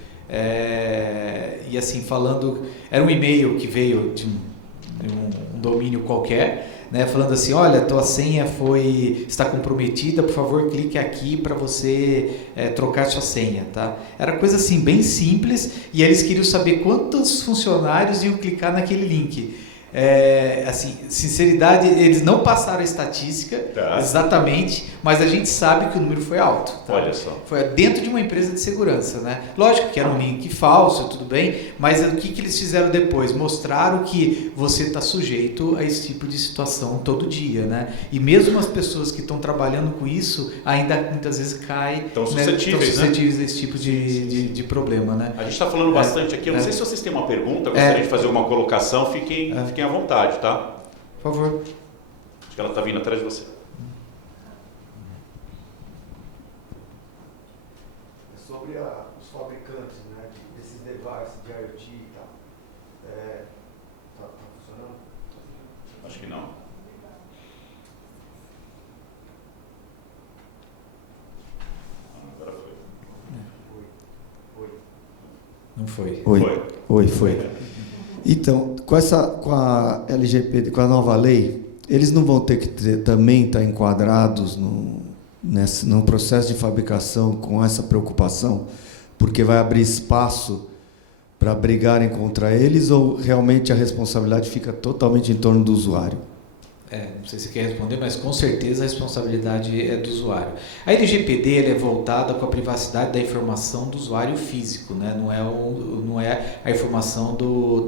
e assim, falando, era um e-mail que veio de um domínio qualquer, né, falando assim, olha, tua senha está comprometida, por favor, clique aqui para você trocar sua senha, tá? Era coisa assim, bem simples, e eles queriam saber quantos funcionários iam clicar naquele link. Assim, sinceridade, eles não passaram a estatística exatamente, mas a gente sabe que o número foi alto. Tá? Olha só. Foi dentro de uma empresa de segurança, né? Lógico que era um link falso, tudo bem, mas o que eles fizeram depois? Mostraram que você está sujeito a esse tipo de situação todo dia, né? E mesmo as pessoas que estão trabalhando com isso, ainda muitas vezes caem, estão suscetíveis, a esse tipo de problema, né? A gente está falando bastante aqui, eu não sei se vocês têm uma pergunta, gostaria de fazer uma colocação, fiquem à vontade, tá? Por favor. Acho que ela está vindo atrás de você. É sobre os fabricantes, né, desses devices de IoT e tal. Tá funcionando? Acho que não. Agora foi. Não foi. Foi. Então, com a LGPD, com a nova lei, eles não vão ter que também estar enquadrados no processo de fabricação com essa preocupação, porque vai abrir espaço para brigarem contra eles, ou realmente a responsabilidade fica totalmente em torno do usuário? Não sei se você quer responder, mas com certeza a responsabilidade é do usuário. A LGPD é voltada com a privacidade da informação do usuário físico, né? Não é a informação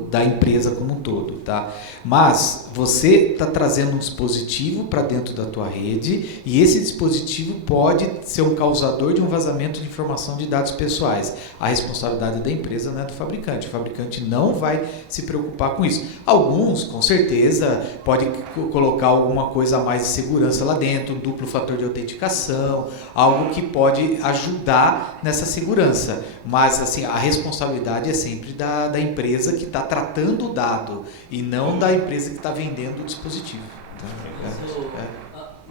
da empresa como um todo, tá? Mas você está trazendo um dispositivo para dentro da tua rede e esse dispositivo pode ser um causador de um vazamento de informação de dados pessoais. A responsabilidade da empresa não é do fabricante. O fabricante não vai se preocupar com isso. Alguns, com certeza, podem colocar alguma coisa a mais de segurança lá dentro, um duplo fator de autenticação, algo que pode ajudar nessa segurança. Mas assim, a responsabilidade é sempre da empresa que está tratando o dado e não da empresa que está vendendo o dispositivo.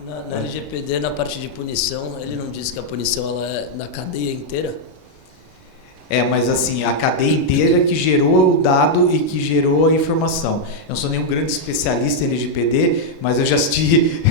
Na LGPD, na parte de punição, ele não diz que a punição ela é na cadeia inteira? Mas assim, a cadeia inteira que gerou o dado e que gerou a informação. Eu não sou nenhum grande especialista em LGPD, mas eu já assisti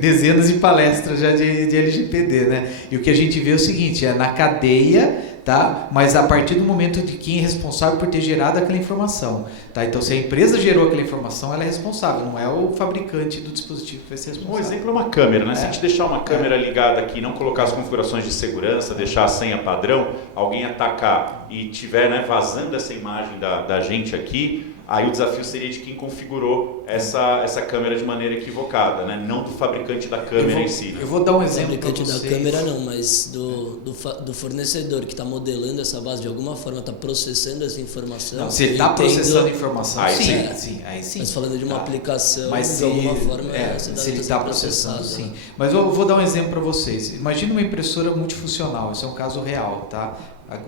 dezenas de palestras já de LGPD, né? E o que a gente vê é o seguinte, na cadeia, tá? Mas a partir do momento de quem é responsável por ter gerado aquela informação, tá? Então, se a empresa gerou aquela informação, ela é responsável, não é o fabricante do dispositivo que vai ser responsável. Um exemplo é uma câmera, né? Se a gente deixar uma câmera ligada aqui, não colocar as configurações de segurança, deixar a senha padrão, alguém atacar e tiver, né, vazando essa imagem da gente aqui, aí o desafio seria de quem configurou essa câmera de maneira equivocada, né? Não do fabricante da câmera em si. Eu vou dar um exemplo para vocês. O fabricante da câmera não, mas do fornecedor que está modelando essa base de alguma forma, está processando essa informação. Não, se ele está processando a informação, aí sim. Mas falando de uma aplicação, mas de alguma forma, se ele está processando, sim. Mas eu vou dar um exemplo para vocês. Imagina uma impressora multifuncional, isso é um caso real, tá?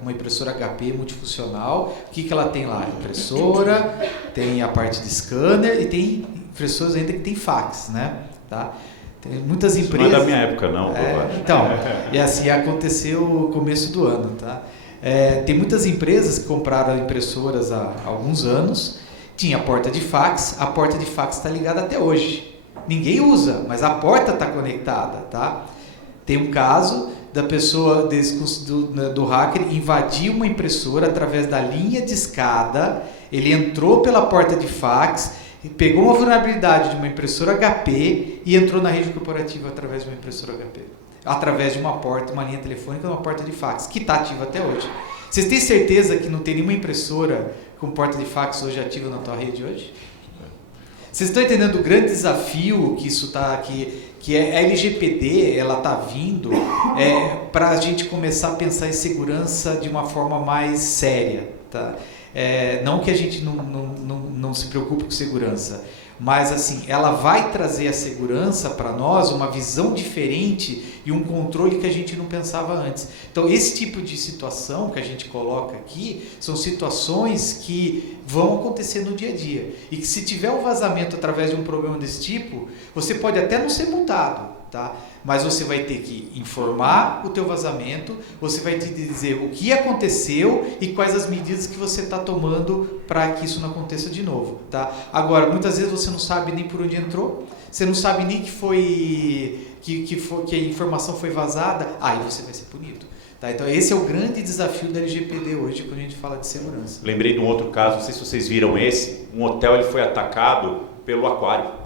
Uma impressora HP multifuncional, o que ela tem lá? Impressora, tem a parte de scanner e tem impressoras ainda que tem fax, né? Tá? Tem muitas empresas... Isso não é da minha época, não. Então, e assim aconteceu no começo do ano, tá? Tem muitas empresas que compraram impressoras há alguns anos, tinha a porta de fax está ligada até hoje. Ninguém usa, mas a porta está conectada, tá? Tem um caso da pessoa, do hacker, invadiu uma impressora através da linha de escada, ele entrou pela porta de fax, pegou uma vulnerabilidade de uma impressora HP e entrou na rede corporativa através de uma impressora HP. Através de uma porta, uma linha telefônica, uma porta de fax, que está ativa até hoje. Vocês têm certeza que não tem nenhuma impressora com porta de fax hoje ativa na tua rede hoje? Vocês estão entendendo o grande desafio que isso está aqui? Que a LGPD, ela está vindo para a gente começar a pensar em segurança de uma forma mais séria. Tá? Não que a gente não se preocupe com segurança, mas assim, ela vai trazer a segurança para nós, uma visão diferente e um controle que a gente não pensava antes. Então, esse tipo de situação que a gente coloca aqui, são situações que vão acontecer no dia a dia. E que se tiver um vazamento através de um problema desse tipo, você pode até não ser multado, tá? Mas você vai ter que informar o teu vazamento, você vai te dizer o que aconteceu e quais as medidas que você está tomando para que isso não aconteça de novo, tá? Agora, muitas vezes você não sabe nem por onde entrou, você não sabe nem que a informação foi vazada, aí você vai ser punido. Tá? Então esse é o grande desafio da LGPD hoje quando a gente fala de segurança. Lembrei de um outro caso, não sei se vocês viram esse, um hotel ele foi atacado pelo aquário.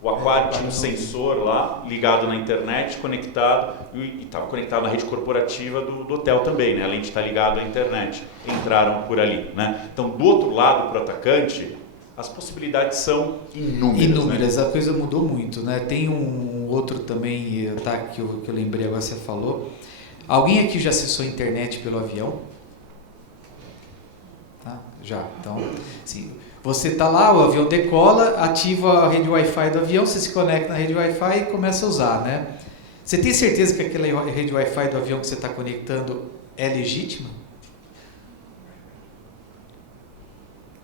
O aquário tinha um sensor lá, ligado na internet, conectado, e estava conectado na rede corporativa do hotel também, né? Além de estar ligado à internet. Entraram por ali, né? Então, do outro lado, para o atacante, as possibilidades são inúmeras. Inúmeras, né? A coisa mudou muito, né? Tem um outro também, tá, que eu lembrei agora, você falou. Alguém aqui já acessou a internet pelo avião? Tá? Já, então, sim. Você está lá, o avião decola, ativa a rede Wi-Fi do avião, você se conecta na rede Wi-Fi e começa a usar, né? Você tem certeza que aquela rede Wi-Fi do avião que você está conectando é legítima?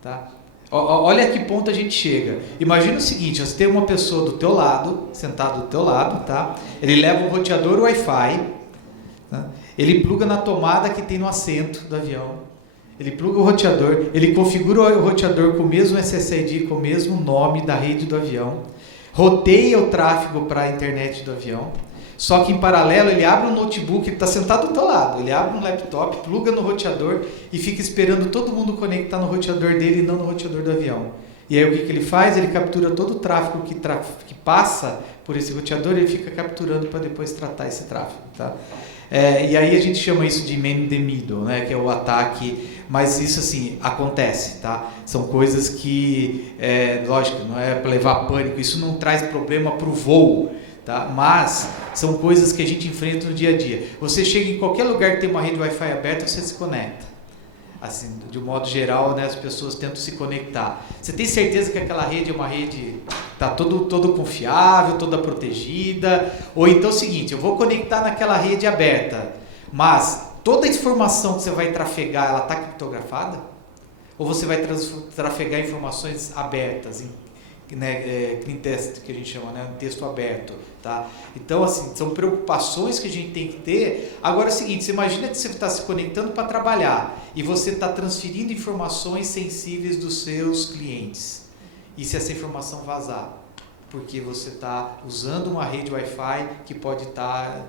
Tá? Olha a que ponto a gente chega. Imagina o seguinte, você tem uma pessoa do teu lado, sentado do teu lado, tá? Ele leva um roteador Wi-Fi, tá? Ele pluga na tomada que tem no assento do avião. Ele pluga o roteador, ele configura o roteador com o mesmo SSID, com o mesmo nome da rede do avião, roteia o tráfego para a internet do avião, só que em paralelo ele abre um notebook, ele está sentado do teu lado, ele abre um laptop, pluga no roteador e fica esperando todo mundo conectar no roteador dele e não no roteador do avião. E aí o que ele faz? Ele captura todo o tráfego que passa por esse roteador, ele fica capturando para depois tratar esse tráfego. Tá? E aí a gente chama isso de man in the middle, né? Que é o ataque, mas isso assim, acontece, tá? São coisas que, lógico, não é para levar pânico, isso não traz problema para o voo, tá? Mas são coisas que a gente enfrenta no dia a dia. Você chega em qualquer lugar que tem uma rede Wi-Fi aberta, você se conecta. Assim, de um modo geral, né, as pessoas tentam se conectar. Você tem certeza que aquela rede é uma rede tá todo confiável, toda protegida? Ou então é o seguinte, eu vou conectar naquela rede aberta, mas toda a informação que você vai trafegar, ela está criptografada? Ou você vai trafegar informações abertas, né, clean text, que a gente chama, né, texto aberto, tá? Então, assim, são preocupações que a gente tem que ter. Agora é o seguinte, você imagina que você está se conectando para trabalhar e você está transferindo informações sensíveis dos seus clientes. E se essa informação vazar? Porque você está usando uma rede Wi-Fi que pode estar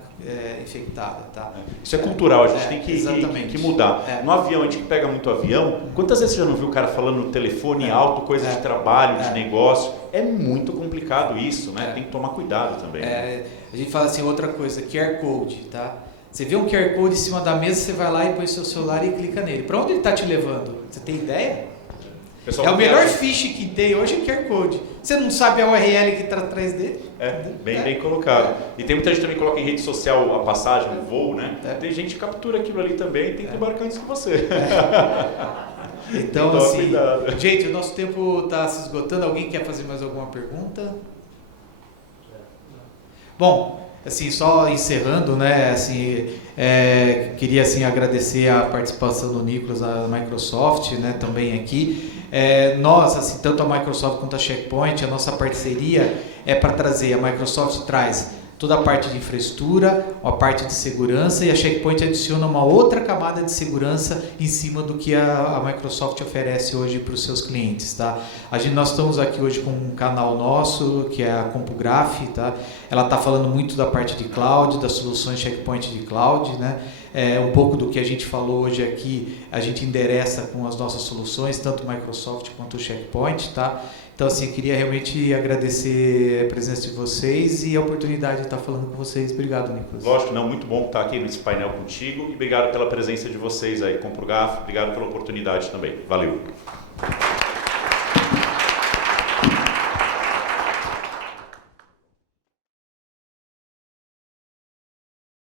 infectada. Tá? Isso é cultural, a gente tem que mudar. No avião, a gente pega muito avião. Quantas vezes você já não viu o cara falando no telefone alto, coisa de trabalho, de negócio? É muito complicado isso, né? Tem que tomar cuidado também. A gente fala assim, outra coisa, QR Code, tá? Você vê um QR Code em cima da mesa, você vai lá e põe seu celular e clica nele. Para onde ele está te levando? Você tem ideia? É o melhor phishing que tem hoje é o QR Code. Você não sabe a URL que está atrás dele? Bem colocado. E tem muita gente também que coloca em rede social a passagem, o voo, né? Tem gente que captura aquilo ali também e tem que embarcar antes que você. Então, assim, gente, o nosso tempo está se esgotando. Alguém quer fazer mais alguma pergunta? Bom, assim, só encerrando, né, assim, queria assim agradecer a participação do Nicolas, da Microsoft, né, também aqui. Nós, assim, tanto a Microsoft quanto a Checkpoint, a nossa parceria é para trazer, a Microsoft traz toda a parte de infraestrutura, a parte de segurança, e a Checkpoint adiciona uma outra camada de segurança em cima do que a Microsoft oferece hoje para os seus clientes. Tá? Nós estamos aqui hoje com um canal nosso, que é a CompuGraph, tá? Ela está falando muito da parte de cloud, das soluções Checkpoint de cloud, né? Um pouco do que a gente falou hoje aqui, a gente endereça com as nossas soluções, tanto Microsoft quanto o Checkpoint, tá? Então, assim, eu queria realmente agradecer a presença de vocês e a oportunidade de estar falando com vocês. Obrigado, Nicolas. Lógico, não, muito bom estar aqui nesse painel contigo e obrigado pela presença de vocês aí, CompuGraph, obrigado pela oportunidade também. Valeu.